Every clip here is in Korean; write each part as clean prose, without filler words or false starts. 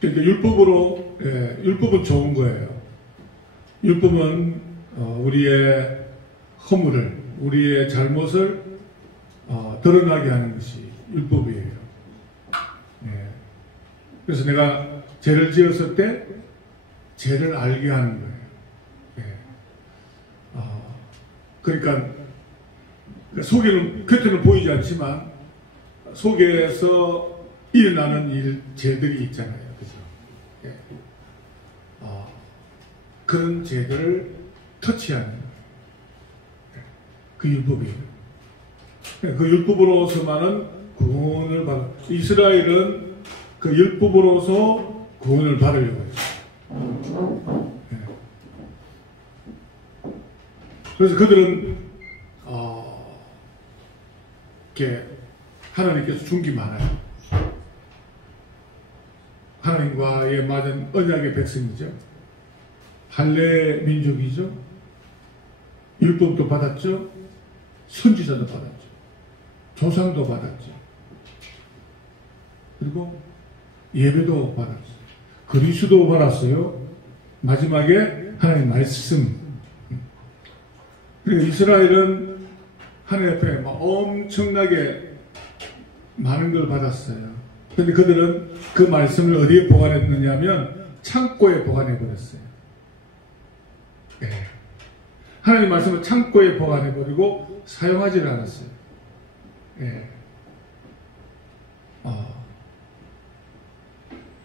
그러니까 율법으로, 율법은 좋은 거예요. 율법은 우리의 허물을, 우리의 잘못을 드러나게 하는 것이 율법이에요. 그래서 내가 죄를 지었을 때 죄를 알게 하는 거예요. 그러니까 속에는, 겉에는 보이지 않지만 속에서 일어나는 죄들이 있잖아요. 그죠? 그런 죄들을 터치하는 그 율법이에요. 그 율법으로서만은 구원을 받아. 이스라엘은 그 율법으로서 구원을 받으려고 해요. 그래서 그들은 이렇게 하나님께서 준 게 많아요. 하나님과의 맞은 언약의 백성이죠. 할례 민족이죠. 율법도 받았죠. 선지자도 받았죠. 조상도 받았죠. 그리고 예배도 받았어요. 그리스도 받았어요. 마지막에 하나님 말씀. 그러니까 이스라엘은 하나님 앞에 막 엄청나게 많은 걸 받았어요. 그런데 그들은 그 말씀을 어디에 보관했느냐 하면 창고에 보관해버렸어요. 하나님 말씀을 창고에 보관해버리고 사용하지 않았어요.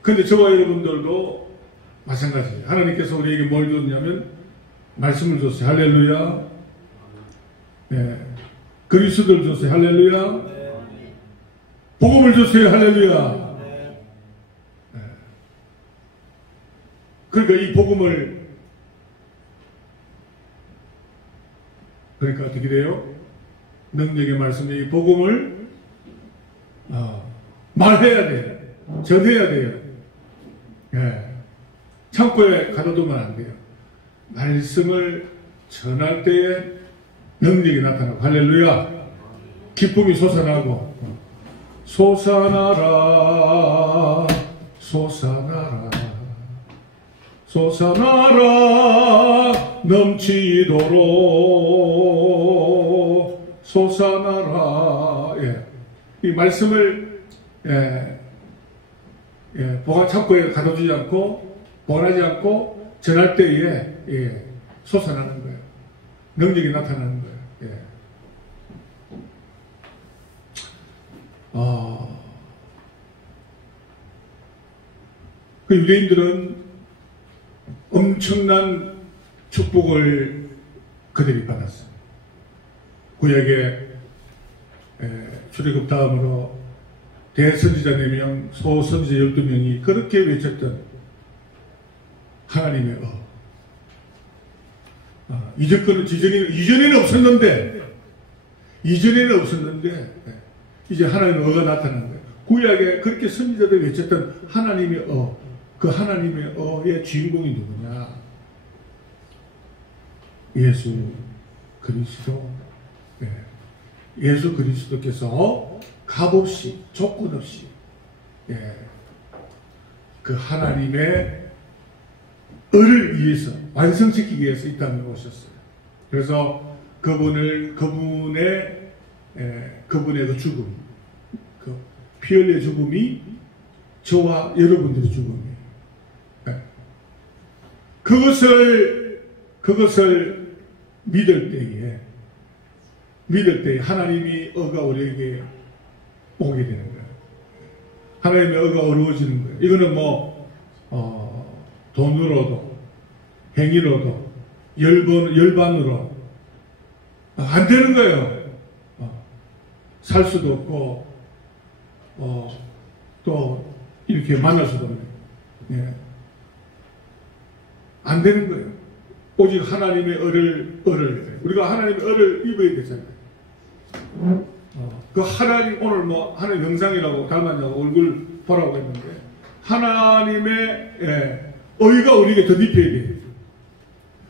그런데 저와 여러분들도 마찬가지예요. 하나님께서 우리에게 뭘 줬냐면 말씀을 줬어요. 할렐루야. 그리스도를 줬어요. 할렐루야. 복음을 줬어요. 할렐루야. 그러니까 이 복음을, 그러니까 어떻게 돼요? 능력의 말씀에 이 복음을 말해야 돼요. 전해야 돼요. 창고에 가둬두면 안 돼요. 말씀을 전할 때에 능력이 나타나고, 할렐루야. 기쁨이 솟아나고, 솟아나라, 솟아나라, 솟아나라, 넘치도록, 솟아나라. 이 말씀을, 창고에 가둬두지 않고, 보관하지 않고, 전할 때에, 솟아나는 거예요. 능력이 나타나는 거예요. 그 유대인들은 엄청난 축복을 그들이 받았어요. 구약의 출애굽 다음으로 대선지자 4명, 소선지자 12명이 그렇게 외쳤던 하나님의 이전에는 없었는데 이제 하나님의 어가 나타난 거예요. 구약에 그렇게 선지자들이 외쳤던 하나님의 그 하나님의 어의 주인공이 누구냐? 예수 그리스도. 예수 그리스도께서 값없이, 조건 없이 그 하나님의 을을 위해서, 완성시키기 위해서 이 땅에 오셨어요. 그래서 그분의 그 죽음, 그 피 흘려 죽음이 저와 여러분들의 죽음이에요. 그것을 믿을 때에 하나님의 어가 우리에게 오게 되는 거예요. 하나님의 어가 어려워지는 거예요. 이거는 돈으로도, 행위로도, 열반으로 안 되는 거예요. 살 수도 없고, 또 이렇게 만날 수도 없는. 안 되는 거예요. 오직 하나님의 을을 우리가 하나님의 을을 입어야 되잖아요. 그 하나님, 오늘 하나님 영상이라고 닮았냐고 얼굴 보라고 했는데, 하나님의 의가 우리에게 덧입혀야 돼요.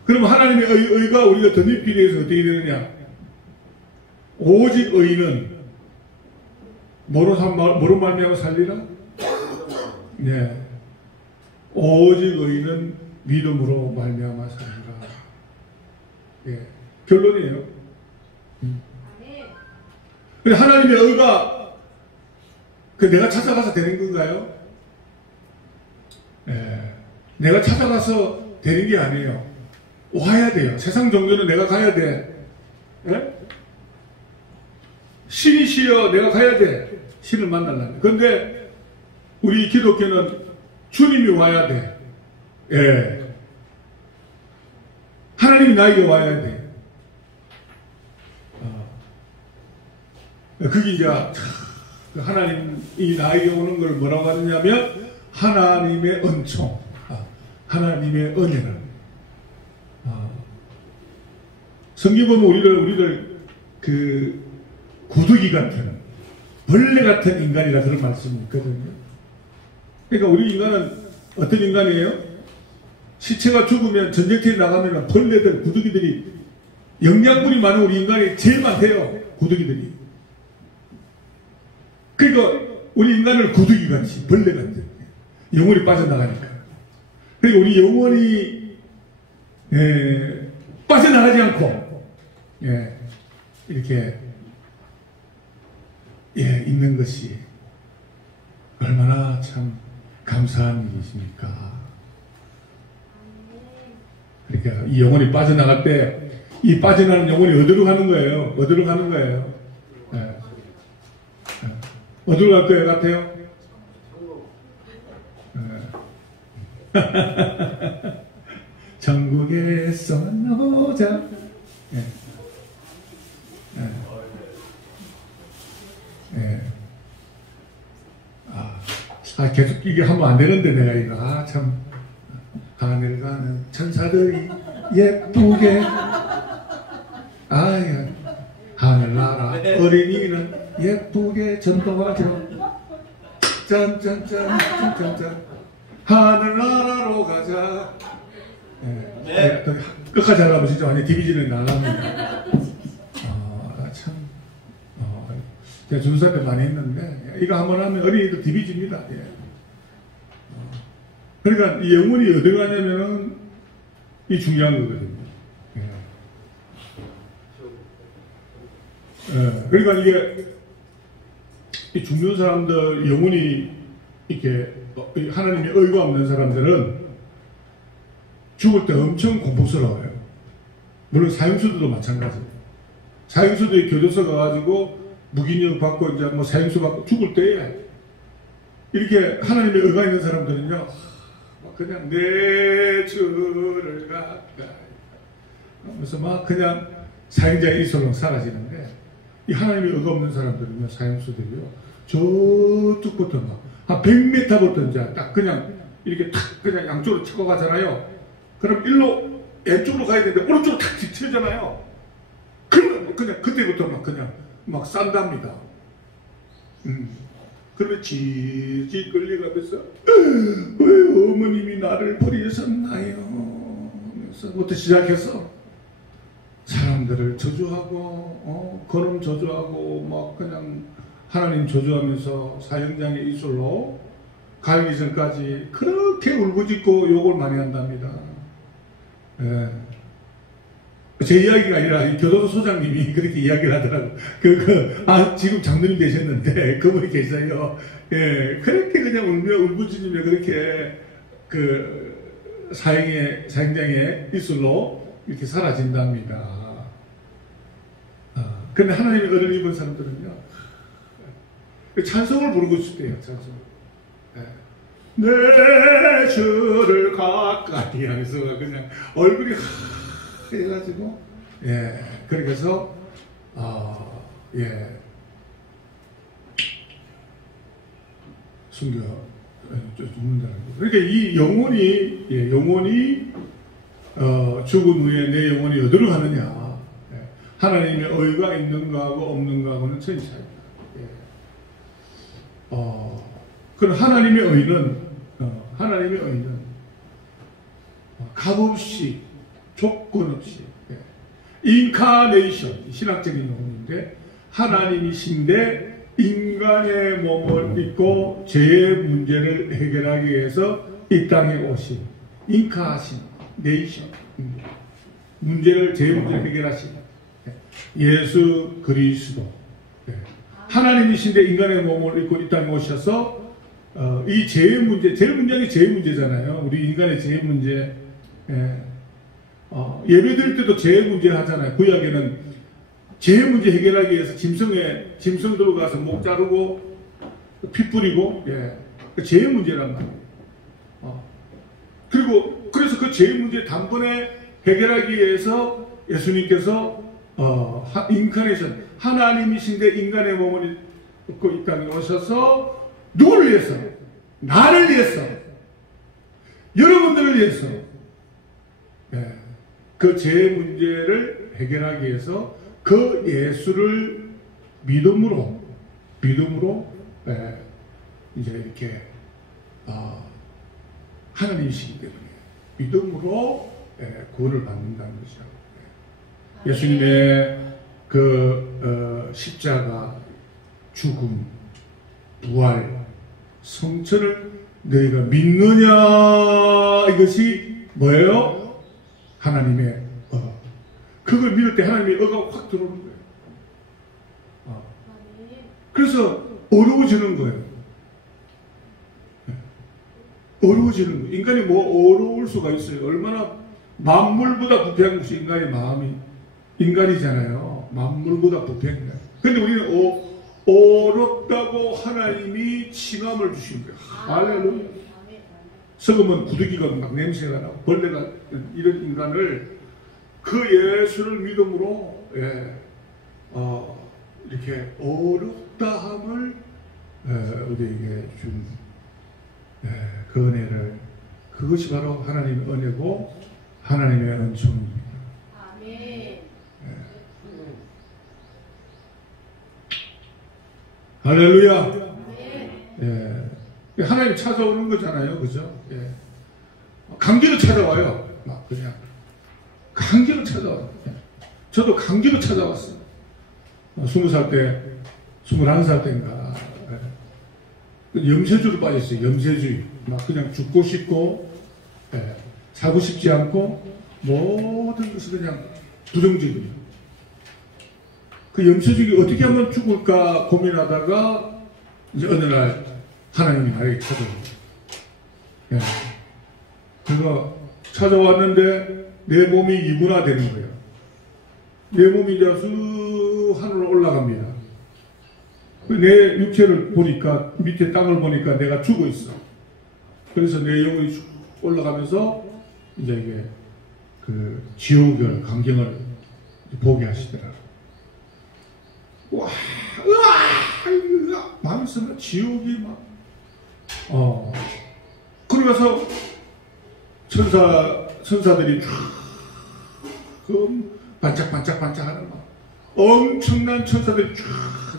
그러면 하나님의 의가 우리가 덧입히기 위해서 어떻게 되느냐? 오직 의는 뭐로 말미암아 살리라? 오직 의인은 믿음으로 말미암아 살리라. 예, 결론이에요. 하나님의 의가 내가 찾아가서 되는 건가요? 예, 내가 찾아가서 되는 게 아니에요. 와야 돼요. 세상 종교는 내가 가야 돼. 예? 신이시여 내가 가야 돼. 신을 만나려면. 그런데 우리 기독교는 주님이 와야 돼. 예. 하나님이 나에게 와야 돼. 그게 이제 하나님이 나에게 오는 걸 뭐라고 하느냐면 하나님의 은총, 하나님의 은혜를. 성경 보면 우리를 그 구더기 같은 벌레 같은 인간이라 그런 말씀이 있거든요. 그러니까 우리 인간은 어떤 인간이에요? 시체가 죽으면 전쟁터에 나가면 벌레들, 구더기들이 영양분이 많은 우리 인간이 제일 많대요. 구더기들이. 그러니까 우리 인간을 구더기같이 벌레같이 영혼이 빠져나가니까. 그러니까 우리 영혼이 빠져나가지 않고 이렇게 있는 것이 얼마나 참 감사한 일이십니까? 그러니까 이 영혼이 빠져나갈 때 이 빠져나가는 영혼이 어디로 가는 거예요? 어디로 가는 거예요? 어디로 갈 거예요, 같아요? 전국에서 만나보자. 계속 이게 하면 안 되는데 내가 이거 참 하늘 가는 천사들이 예쁘게 하늘나라 어린이는 예쁘게 전도하죠. 짠짠짠짠짠짠 하늘나라로 가자. 끝까지 하려면 진짜 완전 디비전이 나갑니다. 참 제가 준사 때 많이 했는데 이거 한번 하면 어린이도 디비집니다. 그러니까 이 영혼이 어디 가냐면은 이 중요한 거거든요. 그러니까 이게 이 죽는 사람들 영혼이 이렇게 하나님의 의가 없는 사람들은 죽을 때 엄청 공포스러워요. 물론 사형수들도 마찬가지예요. 사형수들이 교도소 가가지고 무기징역 받고 이제 뭐 사형수 받고 죽을 때에 이렇게 하나님의 의가 있는 사람들은요, 그냥 내 주를 가까이 하면서 막 그냥 사형자의 이슬로 사라지는데, 이 하나님의 의가 없는 사람들은요, 사형수들이요, 저쪽부터 막 한 100m부터 이제 딱 그냥 이렇게 탁 그냥 양쪽으로 치고 가잖아요. 그럼 일로 왼쪽으로 가야 되는데 오른쪽으로 탁 뒤치잖아요. 그러면 그냥 그때부터 막 그냥 막 싼답니다. 그러면 질질 끌려가면서 왜 어머님이 나를 버리셨나요? 그래서부터 시작해서 사람들을 저주하고 그놈 저주하고 막 그냥 하나님 저주하면서 사형장의 이슬로 가기 전까지 그렇게 울부짖고 욕을 많이 한답니다. 제 이야기가 아니라 교도소 소장님이 그렇게 이야기를 하더라고. 지금 장로님 되셨는데 그분이 계세요. 그렇게 그냥 울부짖으며 그렇게 사형장의 이슬로 이렇게 사라진답니다. 근데 하나님의 은혜를 입은 사람들은요, 찬송을 부르고 싶대요. 찬송. 내 주를 가까이 하면서 그냥 얼굴이 해가지고, 그렇게 해서 숨겨 죽는다는 거. 그러니까 이 영혼이 죽은 후에 내 영혼이 어디로 가느냐? 하나님의 의가 있는 거하고 없는 거하고는 천지 차이입니다. 그럼 하나님의 의는 값없이 조건 없이 인카네이션, 신학적인 용어인데, 하나님이신데 인간의 몸을 입고 죄의 문제를 해결하기 위해서 이 땅에 오신 잉카하신 네이션 문제를 제 문제를 해결하신 예수 그리스도 하나님이신데 인간의 몸을 입고 이 땅에 오셔서 이 죄의 문제, 제일 문제는 죄의 문제잖아요. 우리 인간의 죄의 문제. 예배 드릴 때도 죄의 문제 하잖아요. 구약에는 죄의 문제 해결하기 위해서 짐승 들고 가서 목 자르고 피 뿌리고 죄의 문제란 말이에요. 그리고 그래서 그 죄의 문제 단번에 해결하기 위해서 예수님께서 인카네이션 하나님이신데 인간의 몸을 입고 이 땅에 오셔서 누구를 위해서? 나를 위해서, 여러분들을 위해서 그 죄의 문제를 해결하기 위해서 그 예수를 믿음으로 이제 이렇게 하나님이시기 때문에 믿음으로 구원을 받는다는 것이죠. 예수님의 그 십자가, 죽음, 부활, 성천을 너희가 믿느냐, 이것이 뭐예요? 하나님의 그걸 믿을 때 하나님의 어가 확 들어오는 거예요. 그래서 어려워지는 거예요. 어려워지는 거예요. 인간이 뭐 어려울 수가 있어요. 얼마나 만물보다 부패한 것이 인간의 마음이 인간이잖아요. 만물보다 부패한 거예요. 근데 우리는 어렵다고 하나님이 칭함을 주신 거예요. 할렐루야. 썩으면 구더기가 막 냄새가 나고 벌레가 이런 인간을 그 예수를 믿음으로 이렇게 어렵다함을 우리에게 준 그 은혜를, 그것이 바로 하나님의 은혜고 하나님의 은총입니다. 아멘. 할렐루야. 하나님 찾아오는 거잖아요, 그죠? 강제로 찾아와요. 막 그냥 강제로 찾아와요. 저도 강제로 찾아왔어요. 20살 때, 21살 때인가 염세주로 빠졌어요. 염세주의. 막 그냥 죽고 싶고 살고 싶지 않고 모든 것을 그냥 부정적이에요. 그 염세주의 어떻게 하면 죽을까 고민하다가 이제 어느 날 하나님이 나에게 찾아오고 그가 찾아왔는데 내 몸이 이분화되는 거예요. 내 몸이 이제 쑥 하늘로 올라갑니다. 내 육체를 보니까 밑에 땅을 보니까 내가 죽어 있어. 그래서 내 영혼이 쭉 올라가면서 이제 이게 그 지옥을 광경을 보게 하시더라고요. 와, 으아, 마음속에 지옥이 막 그러면서 천사들이 쭉 반짝반짝하는 막 엄청난 천사들이 쭉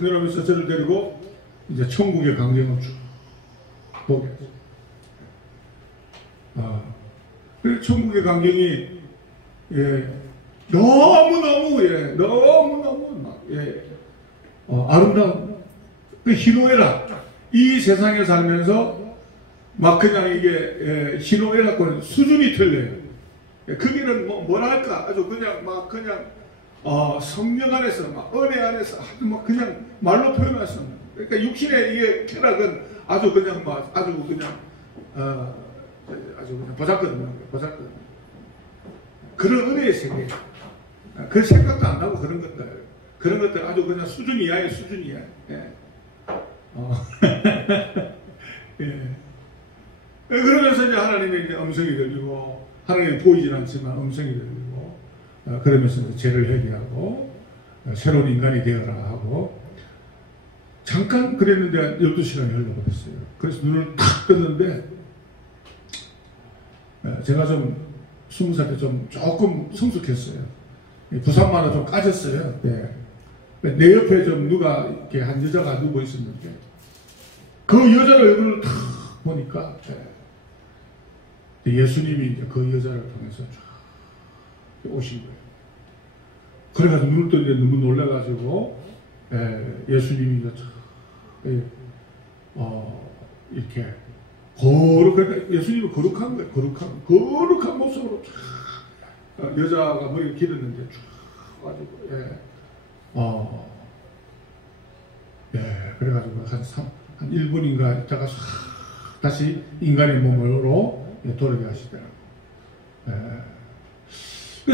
내려오면서 저를 데리고 이제 천국의 광경을 쭉 보게 했어요. 그래서 천국의 광경이 너무너무 아름다운 그 희노애락, 이 세상에 살면서 막 그냥 이게 희노애락과는 수준이 틀려요. 거기는 뭐랄까 아주 그냥 막 그냥 성령 안에서 막 은혜 안에서 막 그냥 말로 표현할 수 없는. 그러니까 육신의 이게 쾌락은 아주 그냥 막 아주 그냥 보잘것없는 거예요. 보잘것없는. 그런 은혜의 세계. 그 생각도 안 나고 그런 것들 아주 그냥 수준 이하의 수준 이하. 그러면서 이제 하나님의 이제 음성이 들리고 하나님이 보이진 않지만 음성이 들리고 그러면서 이제 죄를 회개하고 새로운 인간이 되어라 하고 잠깐 그랬는데 12시간이 흘러버렸어요. 그래서 눈을 탁 떴는데 제가 좀 20살 때 좀 조금 성숙했어요. 부산마다 좀 까졌어요. 내 옆에 좀 누가 이렇게 한 여자가 누워 있었는데 그 여자 얼굴을 탁 보니까 예수님이 이제 그 여자를 통해서 쫙 오신 거예요. 그래가지고 눈을 떴는데 너무 놀라가지고 예수님이 이렇게 거룩한, 예수님은 거룩한 거예요. 거룩한 모습으로 쫙, 여자가 머리를 기르는데 쫙 가지고, 그래가지고 한 1분인가 있다가 다시 인간의 몸으로 돌아가게 하시더라고요.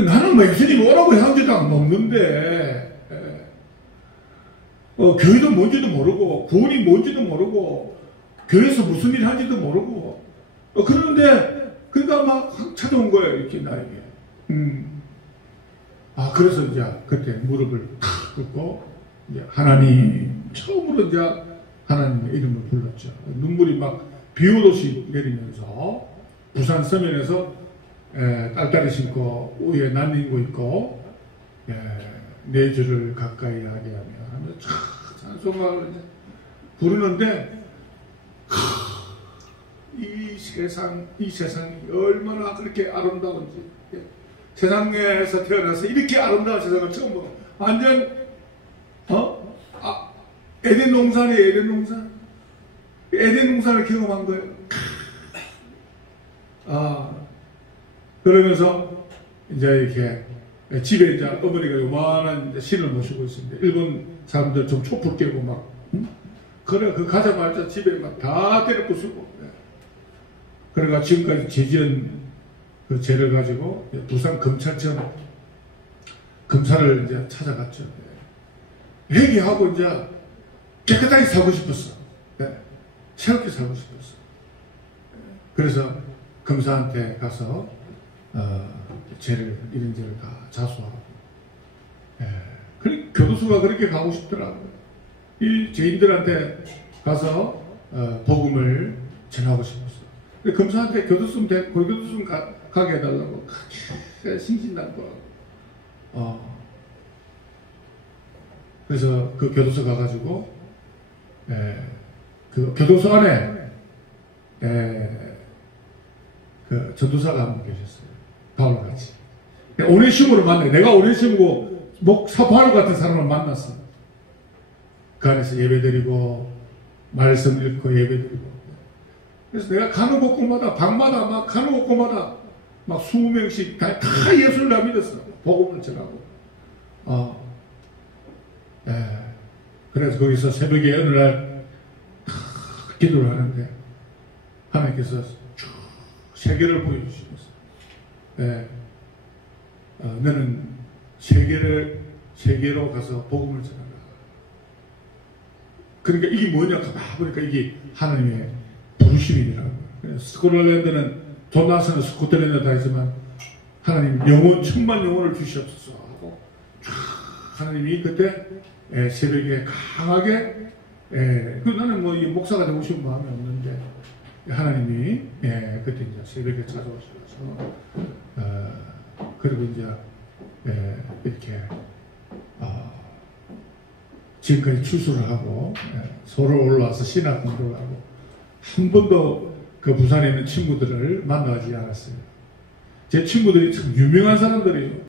나는 뭐 예수님 오라고 한 적도 없는데, 교회도 뭔지도 모르고, 구원이 뭔지도 모르고, 교회에서 무슨 일 하는지도 모르고, 그러는데, 그러니까 막 찾아온 거예요, 이렇게 나에게. 그래서 이제 그때 무릎을 탁 꿇고, 이제 하나님, 처음으로 이제 하나님의 이름을 불렀죠. 눈물이 막 비 오듯이 내리면서, 부산 서면에서 딸딸이 신고, 위에 난닝고 있고, 내 주를 가까이 하게 하며, 찬송가를 부르는데, 이 세상이 얼마나 그렇게 아름다운지, 세상에서 태어나서 이렇게 아름다운 세상을 처음 보고, 완전, 에덴 동산이에요, 에덴 동산. 에덴 동산을 경험한 거예요. 그러면서, 이제 이렇게, 집에 이제 어머니가 요만한 신을 모시고 있습니다. 일본 사람들 좀 촛불 깨고 막, 그래, 가자마자 집에 막 다 때려 부수고. 그래가 지금까지 제지은 그 죄를 가지고 부산 검찰청 검사를 이제 찾아갔죠. 회개하고 이제 깨끗하게 살고 싶었어. 새롭게 살고 싶었어. 그래서 검사한테 가서 이런 죄를 다 자수하고. 교도소가 그렇게 가고 싶더라고요. 이 죄인들한테 가서 복음을 전하고 싶었어. 검사한테 교도소 가게 해달라고 신신당부하고. 그래서 그 교도소 가가지고 그 교도소 안에 그 전도사가 한 분 계셨어요. 바울 같이. 오네시모를 만나요. 내가 오네시모고 사파울 같은 사람을 만났어. 그 안에서 예배드리고 말씀 읽고 예배드리고. 그래서 내가 가는 곳곳마다 방마다 막 가는 곳곳마다 막 20명씩 다 예수를 다 믿었어. 복음을 전하고. 그래서 거기서 새벽에 어느 날 기도를 하는데 하나님께서 쭉 세계를 보여주시면서 너는 세계로 가서 복음을 전하라. 그러니까 이게 뭐냐 보니까 이게 하나님의 부르심이더라고요. 스코틀랜드는 존나스는 스코틀랜드다 했지만 하나님 천만 영혼을 주시옵소서 하고 하나님이 그때 새벽에 강하게 나는 뭐 이 목사가 되고 싶은 마음이 없는데 하나님이 그때 이제 새벽에 찾아오셔서 그리고 이제 이렇게 지금까지 출소를 하고 서울 올라와서 신학 공부를 하고 한 번도 그 부산에 있는 친구들을 만나지 않았어요. 제 친구들이 참 유명한 사람들이에요.